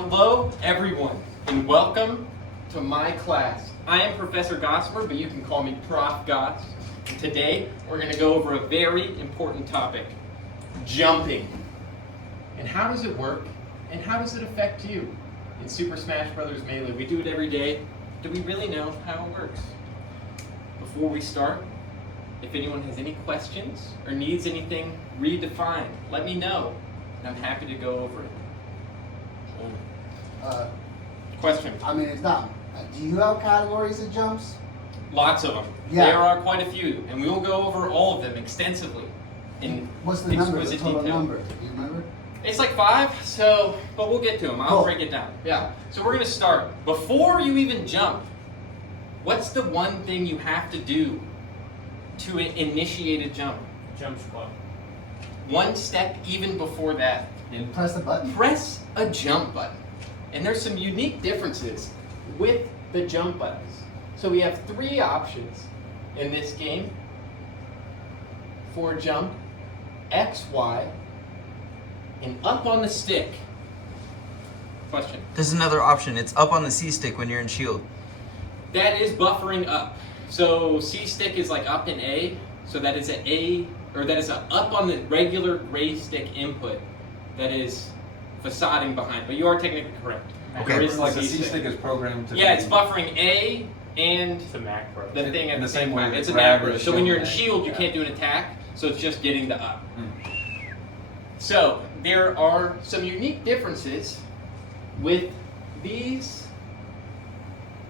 Hello, everyone, and welcome to my class. I am Professor Goss, but you can call me Prof. Goss. And today, we're going to go over a very important topic, jumping. And how does it work, and how does it affect you? In Super Smash Bros. Melee, we do it every day. Do we really know how it works? Before we start, if anyone has any questions or needs anything redefined, let me know, and I'm happy to go over it. Question. I mean, it's not. Do you have categories of jumps? Lots of them. Yeah. There are quite a few, and we will go over all of them extensively in What's the number? The exquisite total detail. number? Do you remember? It's like 5, but we'll get to them. I'll Cool. break it down. Yeah. So we're going to start. Before you even jump, what's the one thing you have to do to initiate a jump? Jump squat. One step even before that. Press the button. Press a jump button. And there's some unique differences with the jump buttons. So we have 3 options in this game for jump: X, Y, and up on the stick. Question. There's another option. It's up on the C stick when you're in shield. That is buffering up. So C stick is like up in A. So that is a up on the regular gray stick input. That is facading behind, but you are technically correct. Okay. There is Like the C C-stick is programmed to Yeah, be- it's buffering A and It's a macro. the thing at In the the same same way time. that It's a grab macro. is So when you're in shown. shield, you Yeah. can't do an attack, so it's just getting the up. Mm. So there are some unique differences with these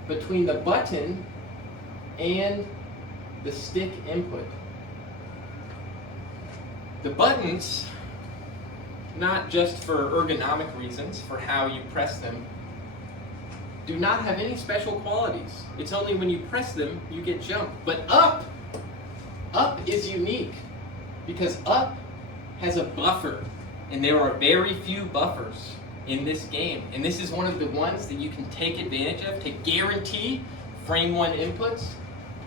between the button and the stick input. The buttons, not just for ergonomic reasons, for how you press them, do not have any special qualities. It's only when you press them, you get jump. But up is unique because up has a buffer, and there are very few buffers in this game. And this is one of the ones that you can take advantage of to guarantee frame 1 inputs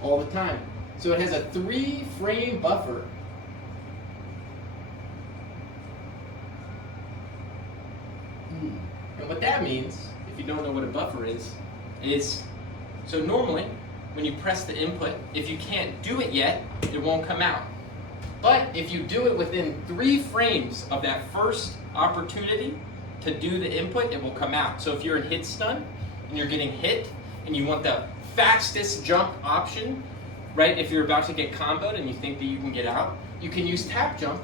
all the time. So it has a 3-frame buffer. And what that means, if you don't know what a buffer is so normally when you press the input, if you can't do it yet, it won't come out. But if you do it within 3 frames of that first opportunity to do the input, it will come out. So if you're in hit stun and you're getting hit and you want the fastest jump option, right? If you're about to get comboed and you think that you can get out, you can use tap jump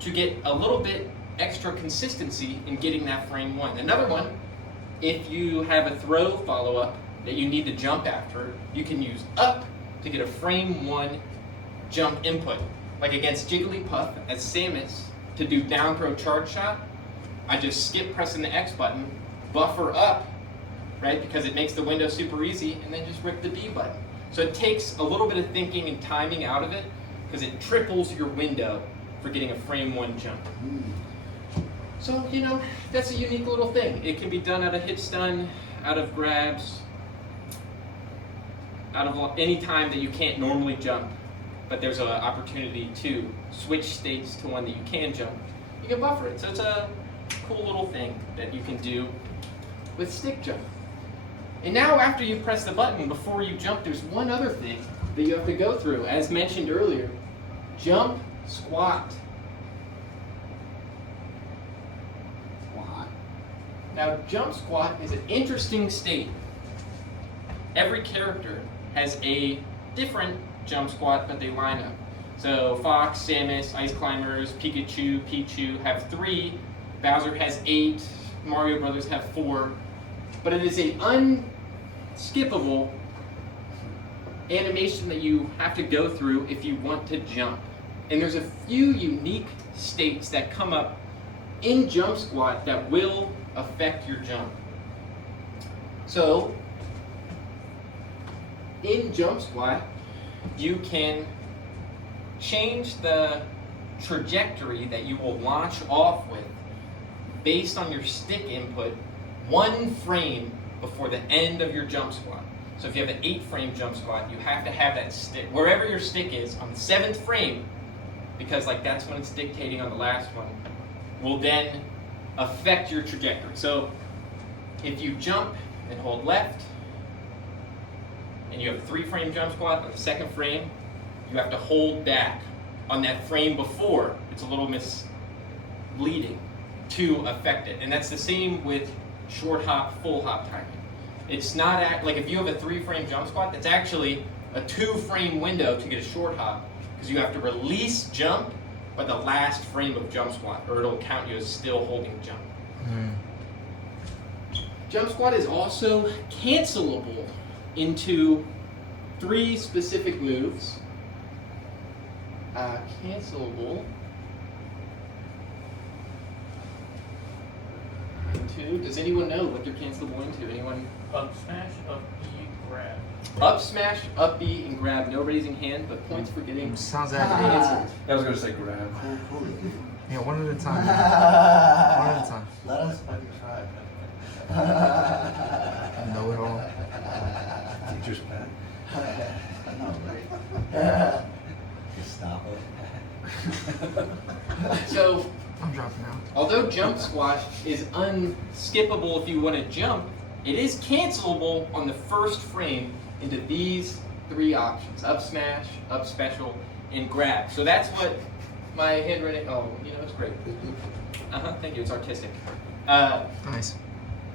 to get a little bit extra consistency in getting that frame 1. Another one, if you have a throw follow-up that you need to jump after, you can use up to get a frame 1 jump input. Like against Jigglypuff as Samus, to do down throw charge shot, I just skip pressing the X button, buffer up, right, because it makes the window super easy, and then just rip the B button. So it takes a little bit of thinking and timing out of it, because it triples your window for getting a frame 1 jump. So, that's a unique little thing. It can be done out of hit stun, out of grabs, out of any time that you can't normally jump, but there's an opportunity to switch states to one that you can jump. You can buffer it. So it's a cool little thing that you can do with stick jump. And now after you press the button, before you jump, there's one other thing that you have to go through. As mentioned earlier, jump squat. Now, jump squat is an interesting state. Every character has a different jump squat, but they line up. So Fox, Samus, Ice Climbers, Pikachu, Pichu have 3. Bowser has 8. Mario Brothers have 4. But it is a unskippable animation that you have to go through if you want to jump. And there's a few unique states that come up in jump squat that will affect your jump. So, in jump squat, you can change the trajectory that you will launch off with based on your stick input 1 frame before the end of your jump squat. So if you have an 8-frame jump squat, you have to have that stick, wherever your stick is, on the 7th frame, because that's when it's dictating on the last one, will then affect your trajectory. So if you jump and hold left, and you have a 3-frame jump squat, on the second frame, you have to hold back on that frame before. It's a little misleading to affect it. And that's the same with short hop, full hop timing. It's not like if you have a 3-frame jump squat, that's actually a 2-frame window to get a short hop, because you have to release jump by the last frame of jump squat, or it'll count you as still holding jump. Jump squat is also cancelable into 3 specific moves. Cancelable into, does anyone know what they're cancelable into? Anyone? Up smash, up B, grab. Up smash, up B, and grab. No raising hand, but points for getting Sounds the aggravating. answer. I was gonna say grab. Yeah, one at a time. One at a time. Let us fucking try. Know it all. Teacher's pet. I know, right? Stop it. So, I'm dropping out. although jump squat is unskippable if you want to jump, it is cancelable on the first frame into these 3 options: up smash, up special, and grab. So that's what my handwriting, it's great. Thank you, it's artistic. Nice.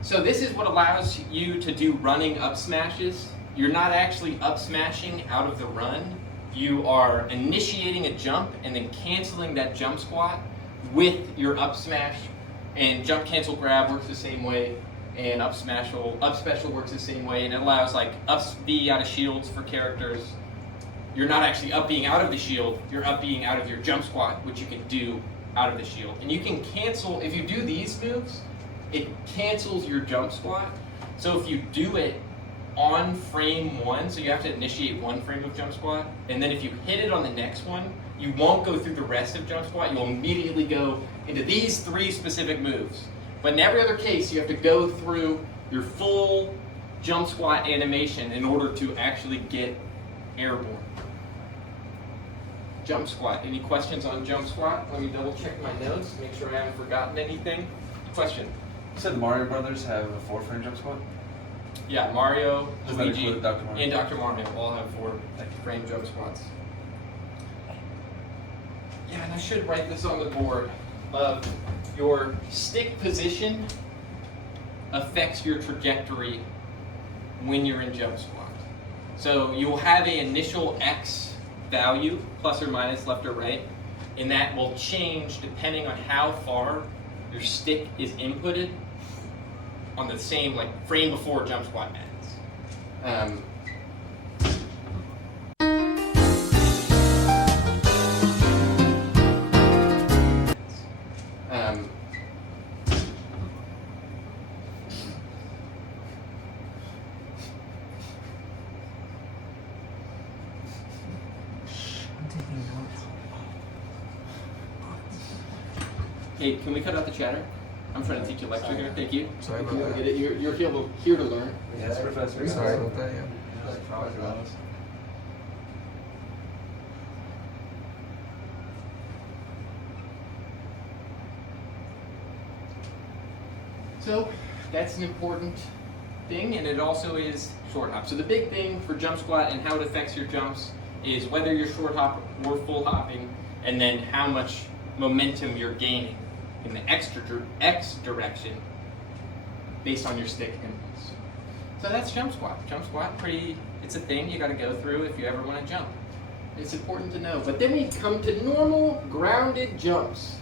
So this is what allows you to do running up smashes. You're not actually up smashing out of the run. You are initiating a jump and then canceling that jump squat with your up smash. And jump cancel grab works the same way, and up special works the same way, and it allows like up B out of shields for characters. You're not actually up being out of the shield, you're up being out of your jump squat, which you can do out of the shield. And you can cancel, if you do these moves, it cancels your jump squat. So if you do it on frame 1, so you have to initiate 1 frame of jump squat, and then if you hit it on the next one, you won't go through the rest of jump squat, you'll immediately go into these 3 specific moves. But in every other case, you have to go through your full jump squat animation in order to actually get airborne. Jump squat. Any questions on jump squat? Let me double check my notes, make sure I haven't forgotten anything. Question? You said the Mario Brothers have a 4-frame jump squat? Yeah, Mario, Does that Luigi, include Dr. Mario? and Dr. Mario all have 4-frame jump squats. Yeah, and I should write this on the board. Your stick position affects your trajectory when you're in jump squat. So you'll have an initial X value, plus or minus, left or right, and that will change depending on how far your stick is inputted on the same frame before jump squat ends. I'm taking notes. Hey, can we cut out the chatter? I'm trying to teach you a lecture here. Thank you. Sorry If about you don't that. get it, you're here to learn. Yes, Professor. Sorry about that, yeah. So that's an important thing, and it also is short hop. So the big thing for jump squat and how it affects your jumps is whether you're short hop or full hopping, and then how much momentum you're gaining in the X direction based on your stick impulse. So that's jump squat. Jump squat, it's a thing you got to go through if you ever want to jump. It's important to know. But then we come to normal grounded jumps.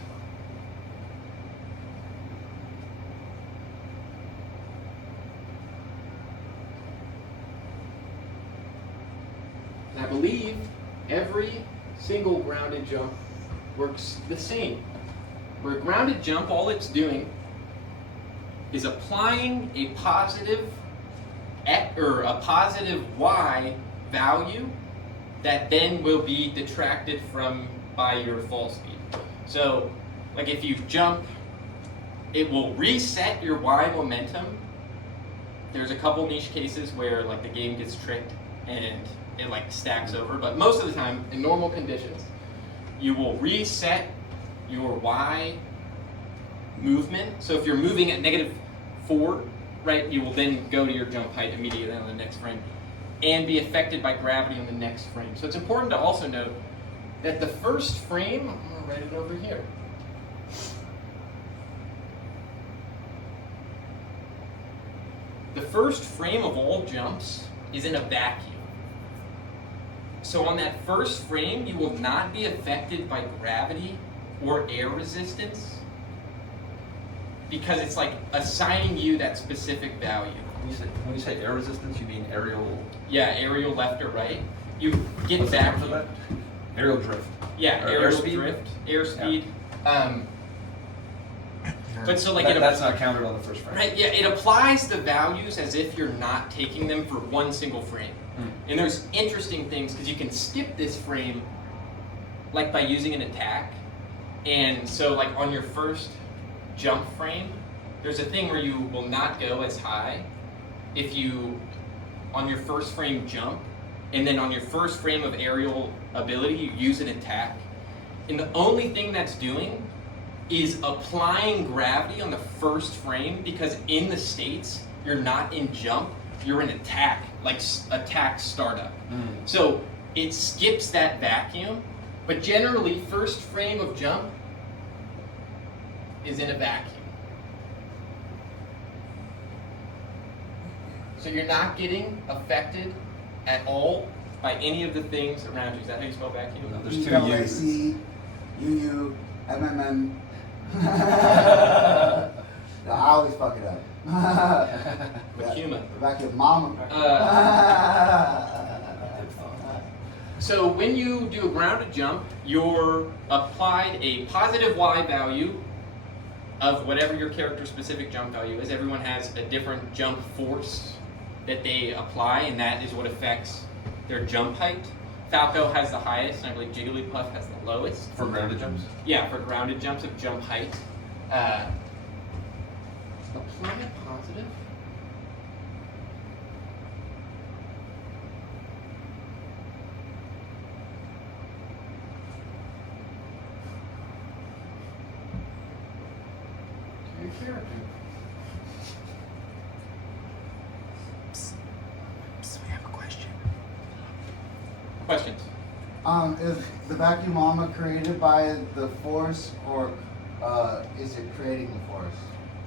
And I believe every single grounded jump works the same. For a grounded jump, all it's doing is applying a positive X, or a positive Y value that then will be detracted from by your fall speed. So, like if you jump, it will reset your Y momentum. There's a couple niche cases where the game gets tricked and it stacks over, but most of the time, in normal conditions, you will reset your Y movement. So if you're moving at -4, right? You will then go to your jump height immediately on the next frame and be affected by gravity on the next frame. So it's important to also note that the first frame, I'm going to write it over here. The first frame of all jumps is in a vacuum. So on that first frame, you will not be affected by gravity or air resistance because it's like assigning you that specific value. When you say air resistance, you mean aerial? Yeah, aerial left or right. You get What's the term back. for that? Aerial drift. Yeah, Or aerial airspeed? drift, airspeed. But so like That's not counted on the first frame. right, yeah, it applies the values as if you're not taking them for one single frame. And there's interesting things because you can skip this frame like by using an attack. And so like on your first jump frame, there's a thing where you will not go as high if you on your first frame jump, and then on your first frame of aerial ability you use an attack. And the only thing that's doing is applying gravity on the first frame because in the states you're not in jump, you're in attack, like attack startup. So it skips that vacuum, but generally first frame of jump is in a vacuum. So you're not getting affected at all by any of the things around you. Is that how you spell vacuum? No, there's two U's. C, U, M, M, M. No, I always fuck it up. Vacuma. Vacuum, mama. So when you do a grounded jump, you're applied a positive Y value of whatever your character specific jump value is. Everyone has a different jump force that they apply, and that is what affects their jump height. Falco has the highest, and I believe Jigglypuff has the lowest. For grounded jumps? Yeah, for grounded jumps of jump height. Apply positive. To your character. So we have a question. Questions? Is the vacuum mama created by the force, or is it creating the force?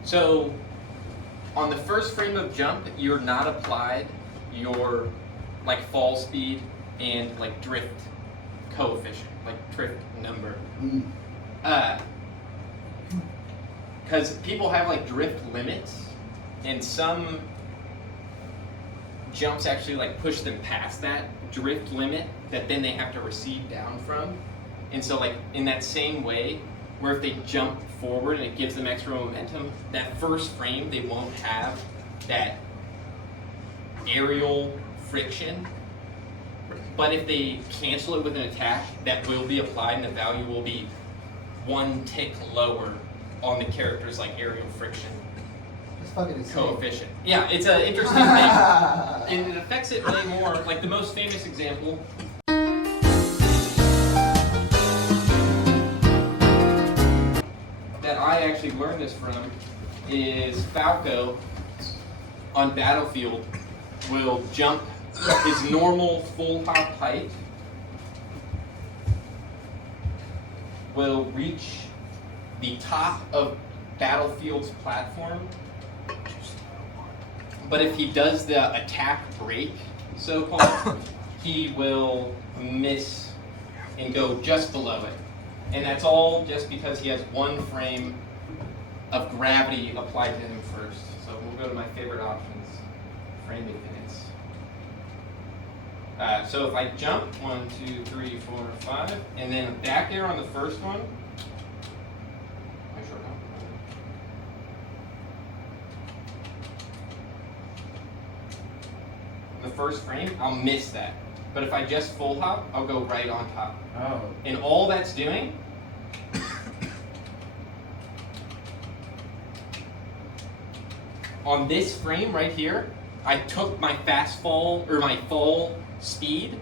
So, on the first frame of jump, you're not applied your like fall speed and like drift coefficient, like drift number. Because people have like drift limits, and some jumps actually like push them past that drift limit that then they have to recede down from. And so like in that same way, where if they jump forward and it gives them extra momentum, that first frame they won't have that aerial friction. But if they cancel it with an attack, that will be applied and the value will be one tick lower on the character's like aerial friction It's fucking insane. coefficient. Yeah, it's an interesting thing. And it affects it way more. Like the most famous example that I actually learned this from is Falco on Battlefield will jump his normal full hop height, will reach the top of Battlefield's platform, but if he does the attack break, so-called, he will miss and go just below it. And that's all just because he has one frame of gravity applied to him first. So we'll go to my favorite options, frame advance. So if I jump, 1, 2, 3, 4, 5, and then back air on the first one, the first frame, I'll miss that. But if I just full hop, I'll go right on top. Oh. And all that's doing on this frame right here, I took my fast fall or my fall speed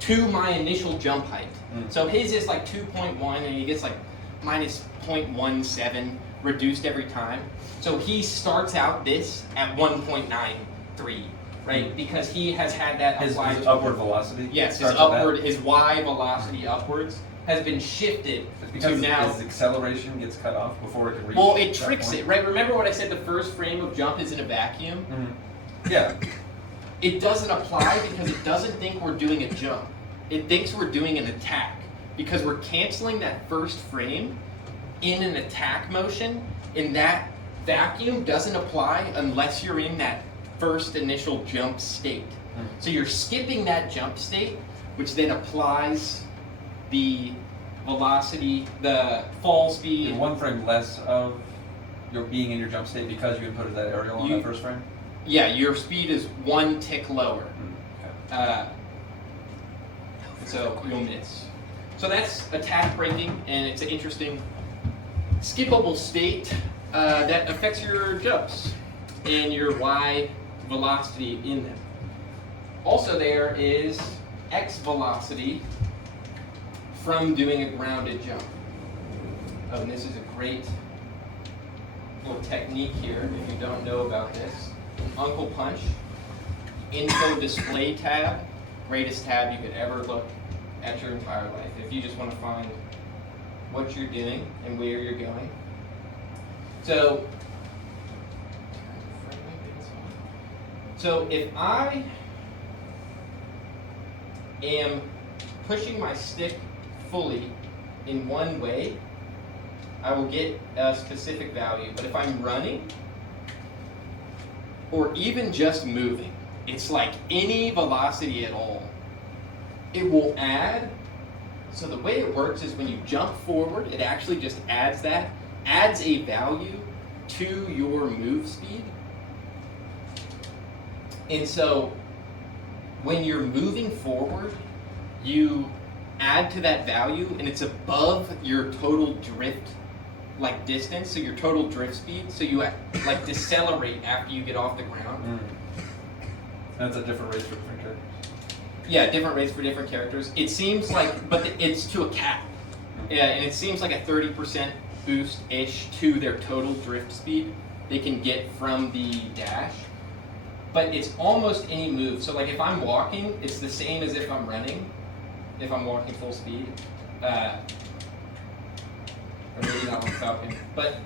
to my initial jump height. So his is like 2.1 and he gets like minus 0.17 reduced every time. So he starts out this at 1.93, right? Because he has had that His applied. upward velocity? Yes, his starts at that? upward, his Y velocity upwards has been shifted It's to because now. his acceleration gets cut off before it can reach. Well, it that tricks point. it, right? Remember what I said? The first frame of jump is in a vacuum. Mhm. Yeah. It doesn't apply because it doesn't think we're doing a jump. It thinks we're doing an attack because we're canceling that first frame in an attack motion, and that vacuum doesn't apply unless you're in that first initial jump state. So you're skipping that jump state, which then applies the velocity, the fall speed. In one frame less of your being in your jump state because you inputted that aerial on You- that first frame? Yeah, your speed is one tick lower. Okay. So you'll miss. So that's attack braking, and it's an interesting skippable state that affects your jumps and your Y velocity in them. Also there is X velocity from doing a grounded jump. Oh, and this is a great little technique here if you don't know about this. Uncle Punch, info display tab, greatest tab you could ever look at your entire life. If you just want to find what you're doing and where you're going. So if I am pushing my stick fully in one way, I will get a specific value. But if I'm running, or even just moving, it's like any velocity at all, it will add. So the way it works is when you jump forward, it actually just adds a value to your move speed. And so when you're moving forward, you add to that value, and it's above your total drift distance, so your total drift speed, so you decelerate after you get off the ground. That's at different rates for different characters. Yeah, different rates for different characters. It seems like, but it's to a cap. Yeah, and it seems like a 30% boost-ish to their total drift speed they can get from the dash. But it's almost any move. So like if I'm walking, it's the same as if I'm running, if I'm walking full speed. Or maybe not on Falcon. But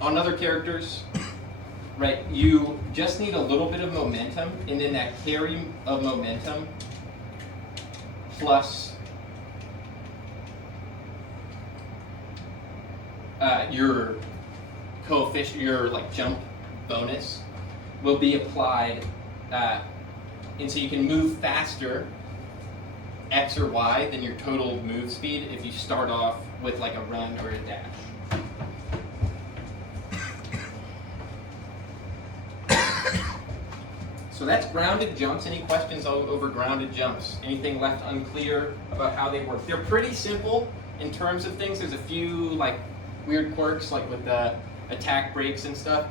on other characters, right, you just need a little bit of momentum, and then that carry of momentum plus your coefficient, your jump bonus will be applied, and so you can move faster, X or Y, than your total move speed if you start off with a run or a dash. So that's grounded jumps. Any questions over grounded jumps? Anything left unclear about how they work? They're pretty simple in terms of things. There's a few weird quirks with the attack brakes and stuff.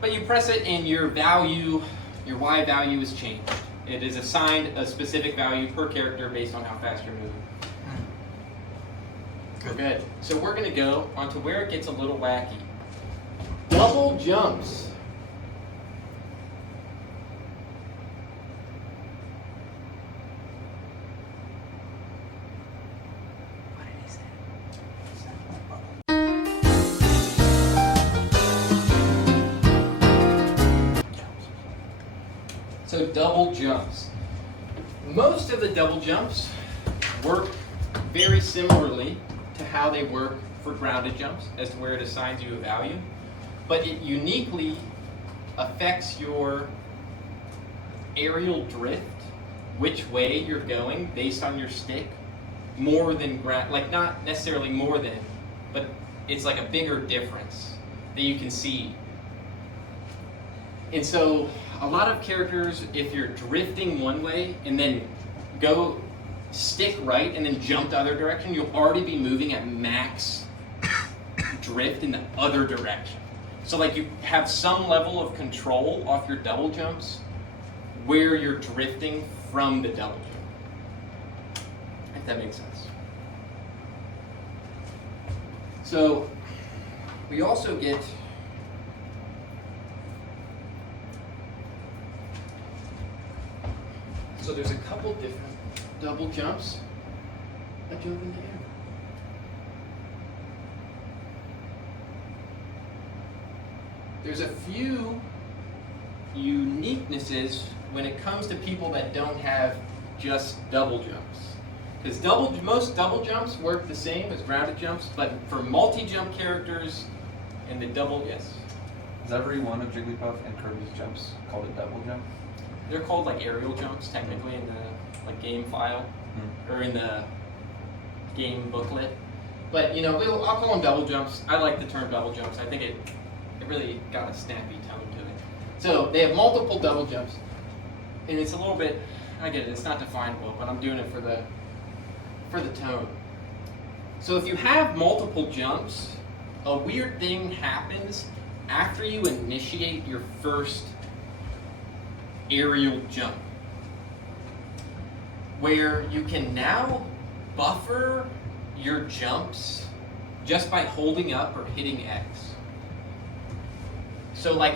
But you press it and your value, your Y value is changed. It is assigned a specific value per character based on how fast you're moving. Good. So we're going to go on to where it gets a little wacky. Double jumps. So double jumps. Most of the double jumps work very similarly to how they work for grounded jumps as to where it assigns you a value, but it uniquely affects your aerial drift, which way you're going based on your stick, more than not necessarily more than, but it's a bigger difference that you can see. And so a lot of characters, if you're drifting one way and then go stick right and then jump the other direction, you'll already be moving at max drift in the other direction. So you have some level of control off your double jumps where you're drifting from the double jump. If that makes sense. So we also get so there's a couple different double jumps that jump in the air. There's a few uniquenesses when it comes to people that don't have just double jumps. Because most double jumps work the same as grounded jumps, but for multi-jump characters and the double, yes, Is every one of Jigglypuff and Kirby's jumps called a double jump? they're called like aerial jumps technically in the like game file or in the game booklet. But you know, I'll call them double jumps. I like the term double jumps. I think it really got a snappy tone to it. So they have multiple double jumps, and it's a little bit. I get it. It's not definable, but I'm doing it for the tone. So if you have multiple jumps, a weird thing happens after you initiate your first aerial jump, where you can now buffer your jumps just by holding up or hitting X. So like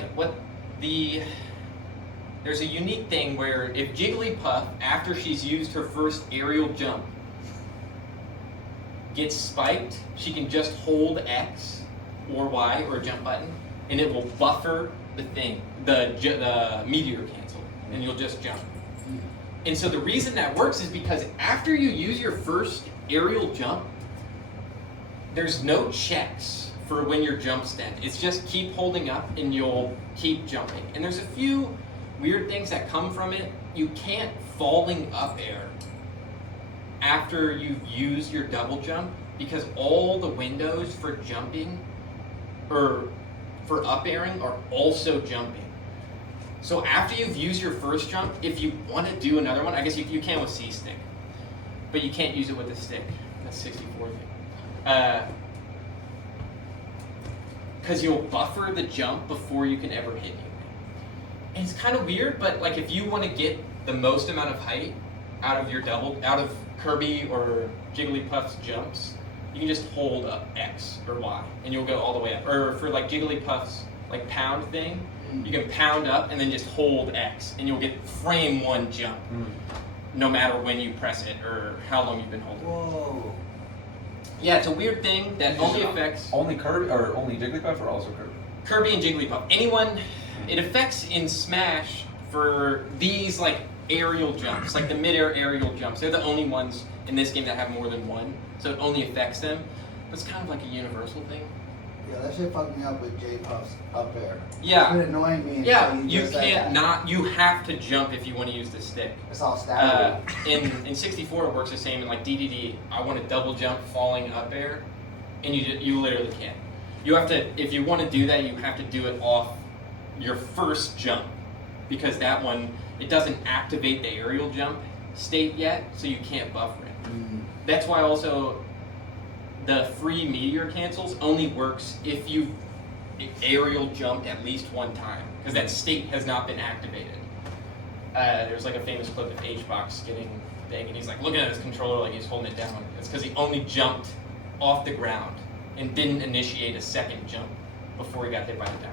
there's a unique thing where if Jigglypuff, after she's used her first aerial jump, gets spiked, she can just hold X or Y or jump button, and it will buffer the thing, the meteor cancel, and you'll just jump. And so the reason that works is because after you use your first aerial jump, there's no checks for when your jump's dead. It's just keep holding up and you'll keep jumping. And there's a few weird things that come from it. You can't falling up air after you've used your double jump because all the windows for jumping or for up airing are also jumping. So after you've used your first jump, if you want to do another one, I guess you can with C-Stick, but you can't use it with the stick. That's 64 thing. Because you'll buffer the jump before you can ever hit anything. And it's kind of weird, but like if you want to get the most amount of height out of Kirby or Jigglypuff's jumps, you can just hold up X or Y, and you'll go all the way up. Or for like Jigglypuff's like pound thing, you can pound up and then just hold X, and you'll get frame one jump, no matter when you press it or how long you've been holding it. Whoa. Yeah, it's a weird thing that only affects Only Kirby or only Jigglypuff or also Kirby? Kirby and Jigglypuff. Anyone, it affects in Smash for these like aerial jumps, like the mid-air aerial jumps. They're the only ones in this game that have more than one, so it only affects them. But it's kind of like a universal thing. Yeah, that shit fucked me up with J-Puff's up air. Yeah. It's been annoying me. Yeah, until you just said can't that. not. You have to jump if you want to use the stick. It's all static. In 64 it works the same. In like DDD, I want to double jump falling up air, and you literally can't. You have to, if you want to do that, you have to do it off your first jump, because that one, it doesn't activate the aerial jump state yet, so you can't buffer it. That's why also the free meteor cancels only works if you've aerial jumped at least one time, because that state has not been activated. There's like a famous clip of H-Box getting thing, and he's like looking at his controller like he's holding it down. It's because he only jumped off the ground and didn't initiate a second jump before he got hit by the downer.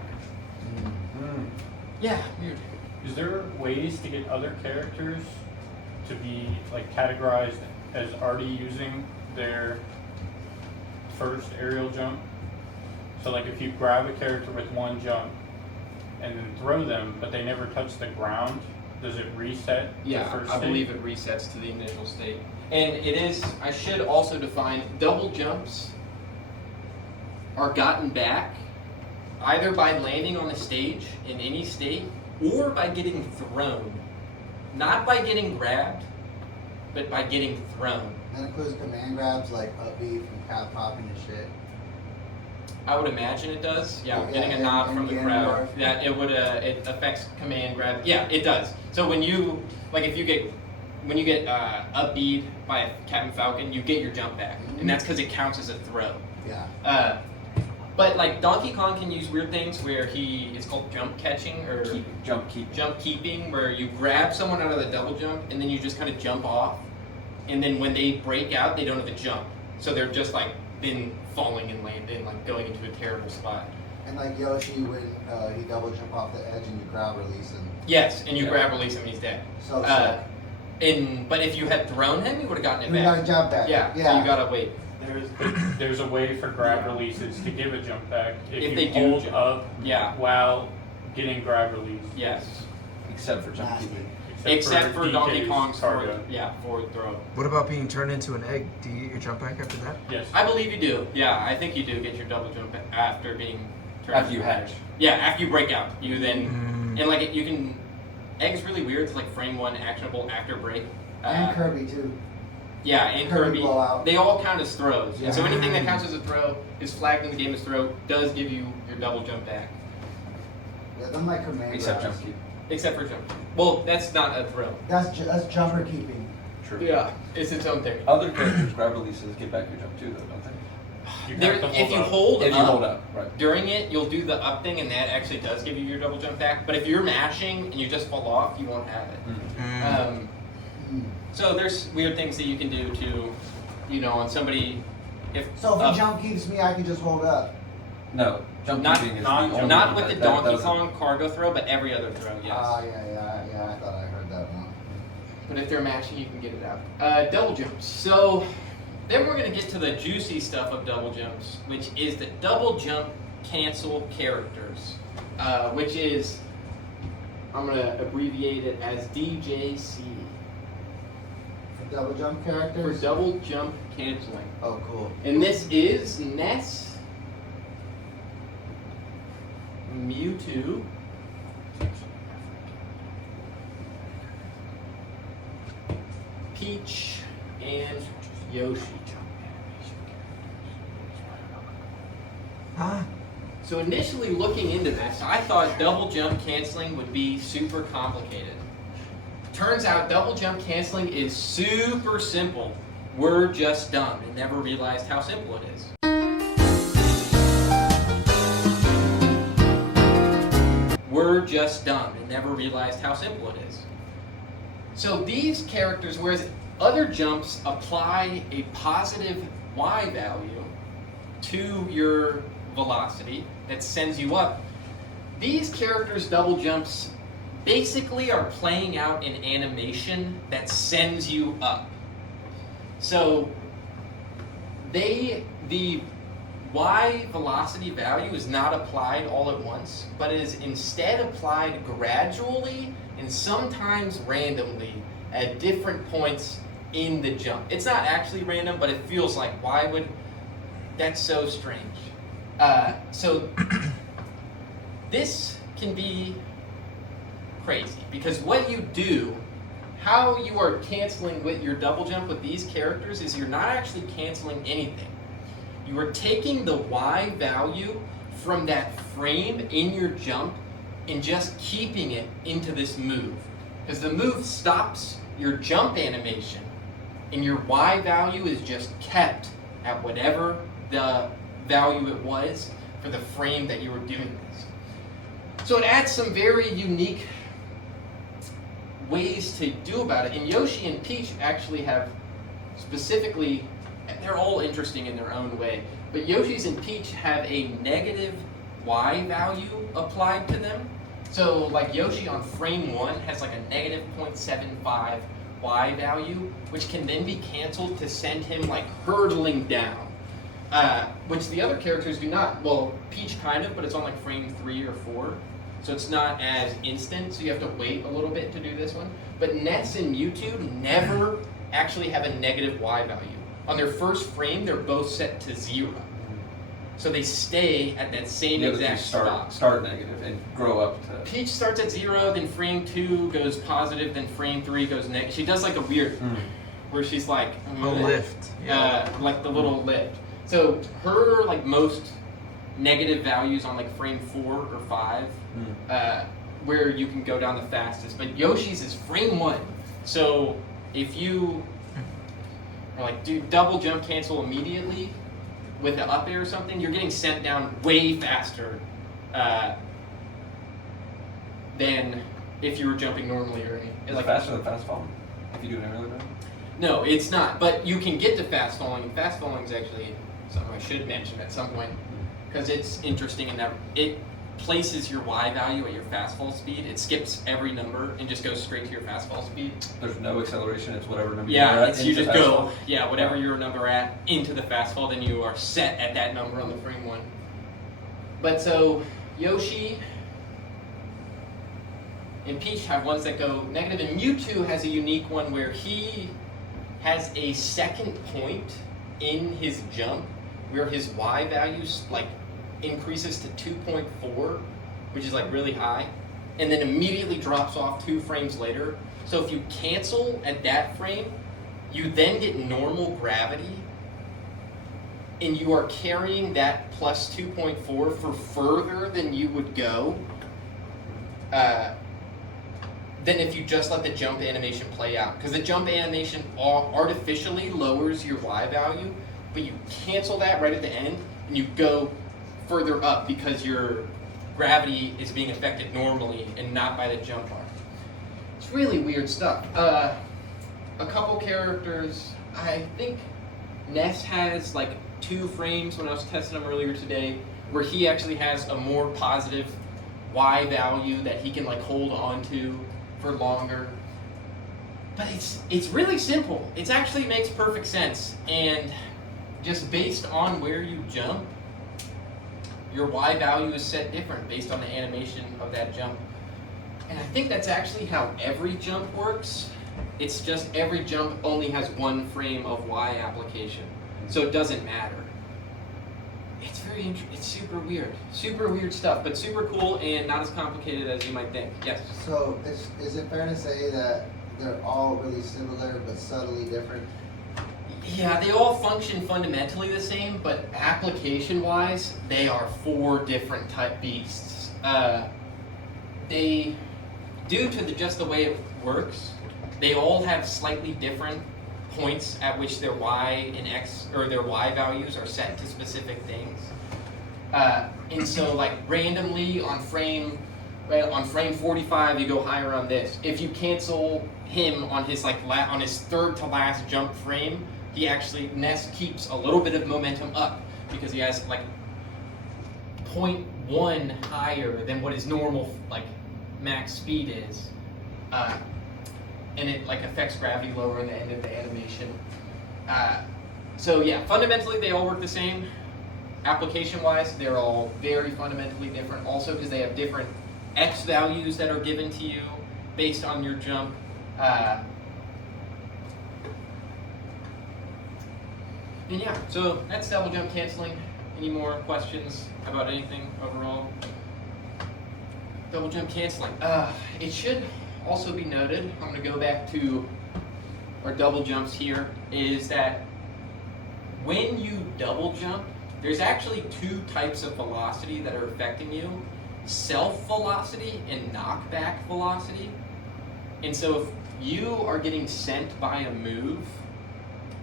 Yeah, weird. Is there ways to get other characters to be like categorized as already using their first aerial jump? So like if you grab a character with one jump and then throw them, but they never touch the ground, does it reset the Yeah, first I state? believe it resets to the initial state. And it is, I should also define, double jumps are gotten back either by landing on the stage in any state or by getting thrown. Not by getting grabbed, but by getting thrown. That includes command grabs like up B from cap popping and shit. I would imagine it does. Yeah, Yeah, getting a and- nod and from the getting crowd. barf. Yeah, it would. It affects command grab. Yeah, it does. So when you if you get upbeat by a Captain Falcon, you get your jump back, and that's because it counts as a throw. Yeah. But like Donkey Kong can use weird things where it's called jump catching or Jump keep. jump keeping, where you grab someone out of the double jump and then you just kind of jump off, and then when they break out, they don't have to jump, so they're just like than falling and landing, like going into a terrible spot. And like Yoshi, when he double jump off the edge and you grab release him. Yes, and you Yeah. grab release him, he's dead. So But if you had thrown him, you would have gotten it you back. gotta jump back. Yeah, Yeah. so you gotta wait. There's a way for grab releases to give a jump back if If you they do hold jump. up Yeah. while getting grab release. Yes. Except for jump Nasty. keeping. Except for Donkey DK's Kong's cargo. forward throw. What about being turned into an egg? Do you get your jump back after that? Yes. I believe you do. Yeah, I think you do get your double jump after being turned. After you hatch. Yeah, after you break out, you then Mm. and like you can. Egg's really weird. It's like frame 1 actionable after break. And Kirby too. Yeah, and Kirby Kirby. blowout. They all count as throws. And so Yeah. anything that counts as a throw is flagged in the game as throw. Does give you your double jump back, Yeah, them like command Except grabs. jump keep. except for jump. Well, that's not a throw. That's jumper keeping. True. Yeah, it's its own thing. Other characters grab releases get back your jump too, though, don't they? You There, have to if you up. hold If up, you hold up, right. during it, you'll do the up thing, and that actually does give you your double jump back. But if you're mashing and you just fall off, you won't have it. Mm. So there's weird things that you can do to, on somebody. If So if he jump keeps me, I can just hold up. No, jump Not- keeping is not- the only not one with the that Donkey doesn't- Kong cargo throw, but every other throw, yes. Yeah. I thought I heard that one. But if they're mashing, you can get it out. Double jumps. So then we're gonna get to the juicy stuff of double jumps, which is the double jump cancel characters, which is I'm gonna abbreviate it as DJC For double jump for characters. double jump canceling. Oh, cool. And this is Ness, Mewtwo, Peach, and Yoshi. Huh? So initially looking into this, I thought double jump canceling would be super complicated. Turns out double jump canceling is super simple. We're just dumb and never realized how simple it is. We're just dumb and never realized how simple it is. So these characters, whereas other jumps apply a positive Y value to your velocity that sends you up, these characters' double jumps basically are playing out an animation that sends you up. So the Y velocity value is not applied all at once, but is instead applied gradually and sometimes randomly at different points in the jump. It's not actually random, but it feels like, why would, that's so strange. So this can be crazy because what you do, how you are canceling with your double jump with these characters is you're not actually canceling anything. You are taking the Y value from that frame in your jump and just keeping it into this move. Because the move stops your jump animation and your Y value is just kept at whatever the value it was for the frame that you were doing this. So it adds some very unique ways to do about it. And Yoshi and Peach actually have specifically, they're all interesting in their own way, but Yoshi's and Peach have a negative Y value applied to them. So like Yoshi on frame 1 has like a negative 0.75 Y value, which can then be canceled to send him like hurtling down. Which the other characters do not. Well, Peach kind of, but it's on like frame 3 or 4. So it's not as instant, so you have to wait a little bit to do this one. But Ness and Mewtwo never actually have a negative Y value. On their first frame, they're both set to 0. So they stay at that same The other two exact spot. start negative and grow up to. Peach starts at 0, then frame 2 goes positive, then frame 3 goes negative. She does like a weird, where she's like, A lift. Yeah. like the little lift. So her like most negative values on like frame 4 or 5, where you can go down the fastest. But Yoshi's is frame 1. So if you are like do double jump cancel immediately with the up air or something, you're getting sent down way faster than if you were jumping normally or anything. Is it faster than fast falling? If you do it really bad? No, it's not. But you can get to fast falling, and fast falling is actually something I should mention at some point, because it's interesting in that it places your Y value at your fast fall speed. It skips every number and just goes straight to your fast fall speed. There's no acceleration, it's whatever number you're Yeah, at. it's, you into just fast go, fall. yeah, whatever your number at into the fast fall, then you are set at that number on the frame one. But so Yoshi and Peach have ones that go negative, and Mewtwo has a unique one where he has a second point in his jump where his Y value like increases to 2.4, which is like really high, and then immediately drops off 2 frames later. So if you cancel at that frame, you then get normal gravity, and you are carrying that plus 2.4 for further than you would go than if you just let the jump animation play out. Because the jump animation artificially lowers your Y value, but you cancel that right at the end, and you go further up because your gravity is being affected normally and not by the jump arc. It's really weird stuff. A couple characters, I think Ness has like 2 frames when I was testing him earlier today, where he actually has a more positive Y value that he can like hold on to for longer. But it's really simple. It actually makes perfect sense, and just based on where you jump, your Y value is set different based on the animation of that jump. And I think that's actually how every jump works. It's just every jump only has 1 frame of Y application, so it doesn't matter. It's very interesting. It's super weird stuff, but super cool and not as complicated as you might think. Yes? So is it fair to say that they're all really similar but subtly different? Yeah, they all function fundamentally the same, but application-wise, they are 4 different type beasts. They, due to just the way it works, they all have slightly different points at which their Y and X, or their Y values are set to specific things. And so, like, randomly on frame 45, you go higher on this. If you cancel him on his on his 3rd to last jump frame, he actually, Ness keeps a little bit of momentum up because he has like 0.1 higher than what his normal like max speed is. And it like affects gravity lower in the end of the animation. So yeah, fundamentally they all work the same. Application-wise, they're all very fundamentally different. Also because they have different X values that are given to you based on your jump. And yeah, so that's double jump canceling. Any more questions about anything overall? Double jump canceling. It should also be noted, I'm going to go back to our double jumps here, is that when you double jump, there's actually 2 types of velocity that are affecting you. Self-velocity and knockback velocity. And so if you are getting sent by a move,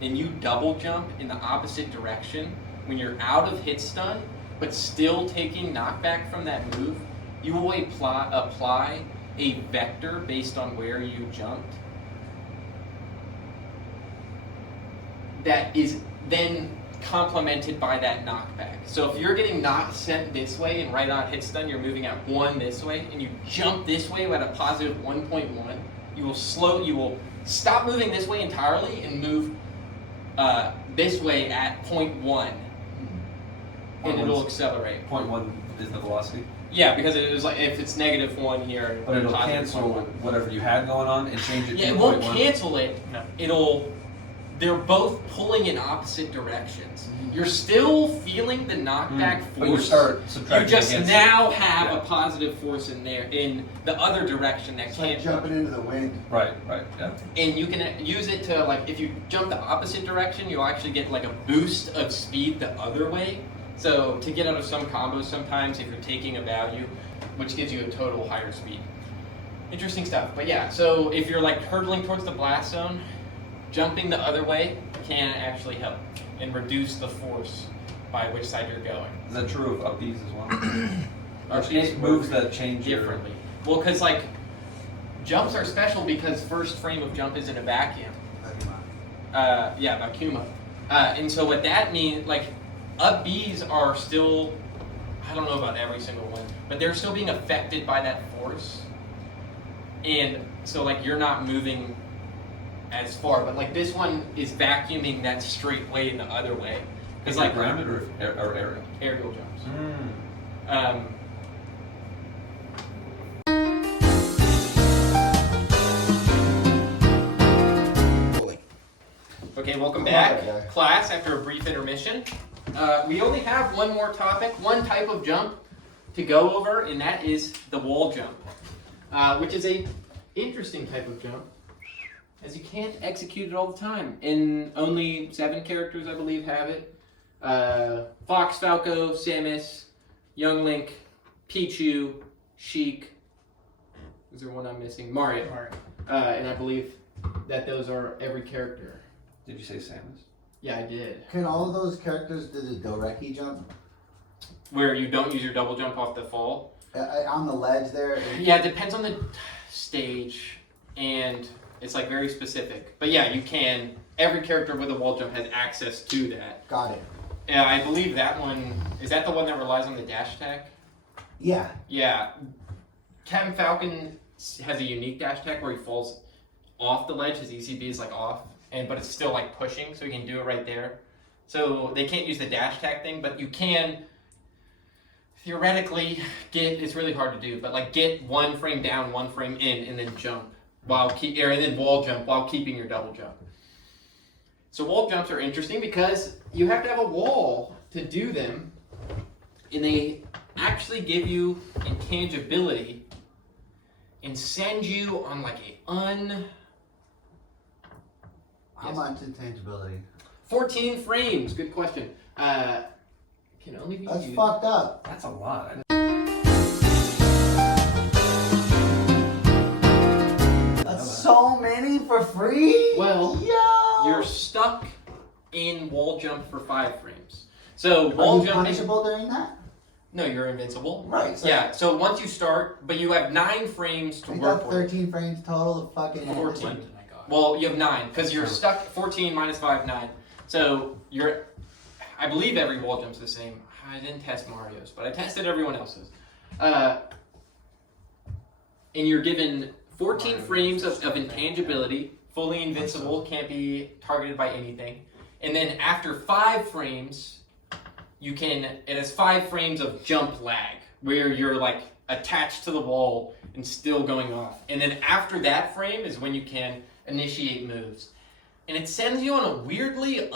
and you double jump in the opposite direction, when you're out of hit stun, but still taking knockback from that move, you will apply a vector based on where you jumped that is then complemented by that knockback. So if you're getting sent this way and right on hit stun, you're moving at 1 this way, and you jump this way at a positive 1.1, you will stop moving this way entirely and move this way at 0.1, and it'll accelerate. 0.1 is the velocity? Yeah, because it was like if it's -1 here, But it'll positive cancel 0.1. whatever you had going on and change it Yeah, to it won't 0.1. cancel it. No. They're both pulling in opposite directions. You're still feeling the knockback But you force. start You subtracting just against now have yeah. a positive force in there, in the other direction that It's like can't. jumping into the wind. Right, yeah. And you can use it to, like, if you jump the opposite direction, you'll actually get like a boost of speed the other way. So to get out of some combos sometimes, if you're taking a value, which gives you a total higher speed. Interesting stuff. But yeah, so if you're like hurtling towards the blast zone, jumping the other way can actually help and reduce the force by which side you're going. Is that true of up Bs as well? Or Upbeats moves work that change your- differently. Well, because like jumps are special because first frame of jump is in a vacuum. Yeah, Bakuma. And so what that means, like, up Bs are still, I don't know about every single one, but they're still being affected by that force. And so like you're not moving as far, but like this one is vacuuming that straight way and the other way. Is Because like like grounded or aerial? aerial jumps. Mm. Okay, welcome Oh, back, okay. class, after a brief intermission. We only have one more topic, one type of jump to go over, and that is the wall jump, which is a interesting type of jump, as you can't execute it all the time. And only 7 characters, I believe, have it. Fox, Falco, Samus, Young Link, Pichu, Sheik. Is there one I'm missing? Mario. And I believe that those are every character. Did you say Samus? Yeah, I did. Can all of those characters do the Doreki jump? Where you don't use your double jump off the fall. On the ledge there? Yeah, it depends on the stage, and it's like very specific. But yeah, you can. Every character with a wall jump has access to that. Got it. Yeah, I believe that one is that the one that relies on the dash attack. Yeah. Yeah, Captain Falcon has a unique dash attack where he falls off the ledge. His ECB is like off, but it's still like pushing, so he can do it right there. So they can't use the dash attack thing, but you can theoretically get. It's really hard to do, but like get 1 frame down, 1 frame in, and then jump and then wall jump while keeping your double jump. So wall jumps are interesting because you have to have a wall to do them, and they actually give you intangibility and send you on like How much intangibility? 14 frames. Good question. Can only be That's used. fucked up. That's a lot. That's so many for free? Well, Yo! You're stuck in wall jump for 5 frames. So Are wall you jumping. punishable during that? No, you're invincible. Right. So Yeah. So once you start, but you have 9 frames to We work got with. 13 frames total of fucking 14. Well, you have 9 because you're stuck. 14 minus 5, 9. So you're. I believe every wall jump's the same. I didn't test Mario's, but I tested everyone else's. And you're given 14 frames of intangibility, fully invincible, can't be targeted by anything. And then after 5 frames, it has 5 frames of jump lag, where you're like attached to the wall and still going off. And then after that frame is when you can initiate moves. And it sends you on a weirdly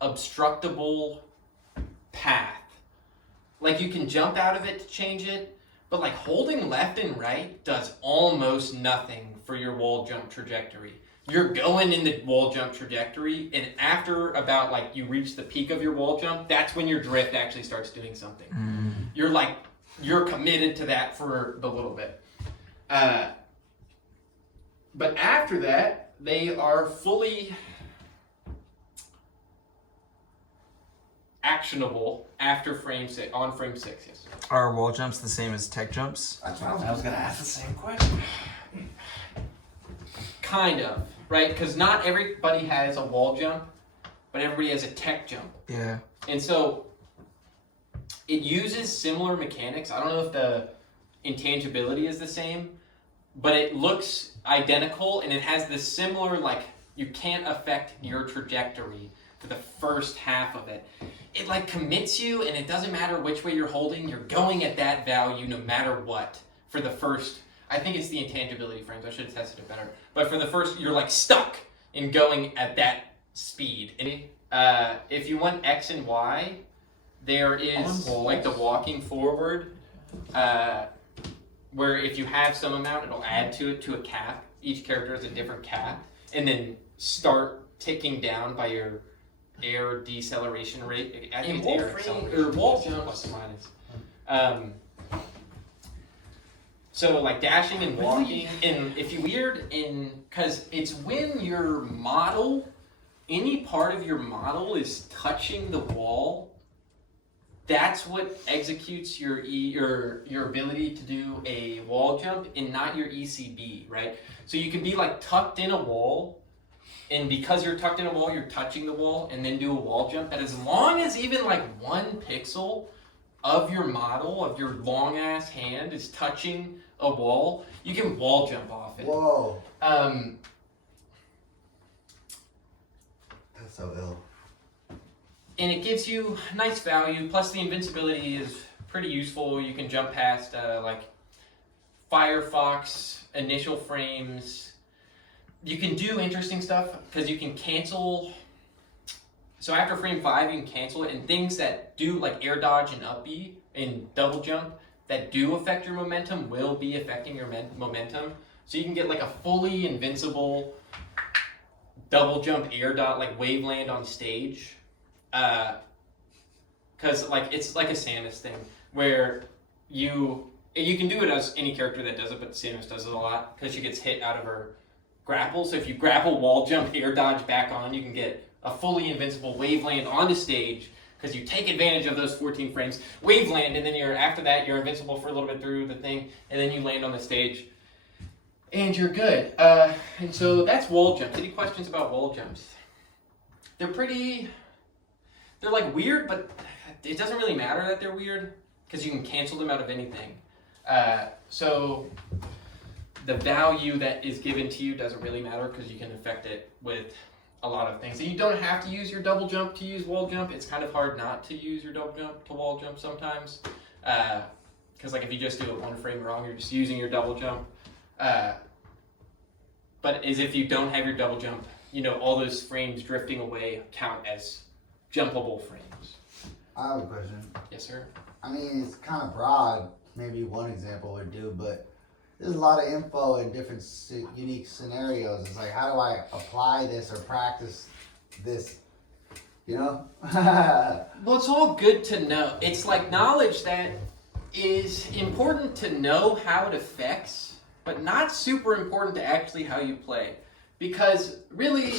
unobstructable path. Like you can jump out of it to change it, but like holding left and right does almost nothing for your wall jump trajectory. You're going in the wall jump trajectory, and after about like you reach the peak of your wall jump, that's when your drift actually starts doing something. You're committed to that for the little bit. But after that, they are fully actionable after on frame 6, yes. Are wall jumps the same as tech jumps? I was gonna ask the same question. Kind of, right? Because not everybody has a wall jump, but everybody has a tech jump. Yeah. And so it uses similar mechanics. I don't know if the intangibility is the same, but it looks identical, and it has this similar, like, you can't affect your trajectory for the first half of it. It like commits you, and it doesn't matter which way you're holding, you're going at that value no matter what for the first, I think it's the intangibility frames, I should have tested it better. But for the first, you're like stuck in going at that speed. And if you want X and Y, there is like the walking forward, where if you have some amount, it'll add to it to a cap. Each character has a different cap, and then start ticking down by your air deceleration rate. I think it's air acceleration. Or wall jumps. Plus or minus. So like dashing and walking, and if you because it's when your model, any part of your model is touching the wall, that's what executes your ability to do a wall jump, and not your ECB, right? So you can be like tucked in a wall, and because you're tucked in a wall, you're touching the wall, and then do a wall jump. That as long as even like 1 pixel of your model, of your long ass hand, is touching a wall, you can wall jump off it. Whoa. That's so ill. And it gives you nice value. Plus, the invincibility is pretty useful. You can jump past like Firefox initial frames. You can do interesting stuff because you can cancel. So after frame 5, you can cancel it, and things that do like air dodge and up B and double jump that do affect your momentum will be affecting your momentum. So you can get like a fully invincible double jump air dot like wave land on stage. Because like it's like a Samus thing where you can do it as any character that does it, but Samus does it a lot because she gets hit out of her grapple. So if you grapple, wall jump, air dodge back on, you can get a fully invincible wave land on the stage because you take advantage of those 14 frames, wave land, and then after that you're invincible for a little bit through the thing, and then you land on the stage, and you're good. And so that's wall jumps. Any questions about wall jumps? They're like weird, but it doesn't really matter that they're weird because you can cancel them out of anything. So the value that is given to you doesn't really matter because you can affect it with a lot of things. And you don't have to use your double jump to use wall jump. It's kind of hard not to use your double jump to wall jump sometimes. Because like if you just do it 1 frame wrong, you're just using your double jump. But as if you don't have your double jump, all those frames drifting away count as jumpable frames. I have a question. Yes, sir. I mean, it's kind of broad. Maybe one example would do, but there's a lot of info in different unique scenarios. It's like, how do I apply this or practice this? Well, it's all good to know. It's like knowledge that is important to know how it affects, but not super important to actually how you play. Because really,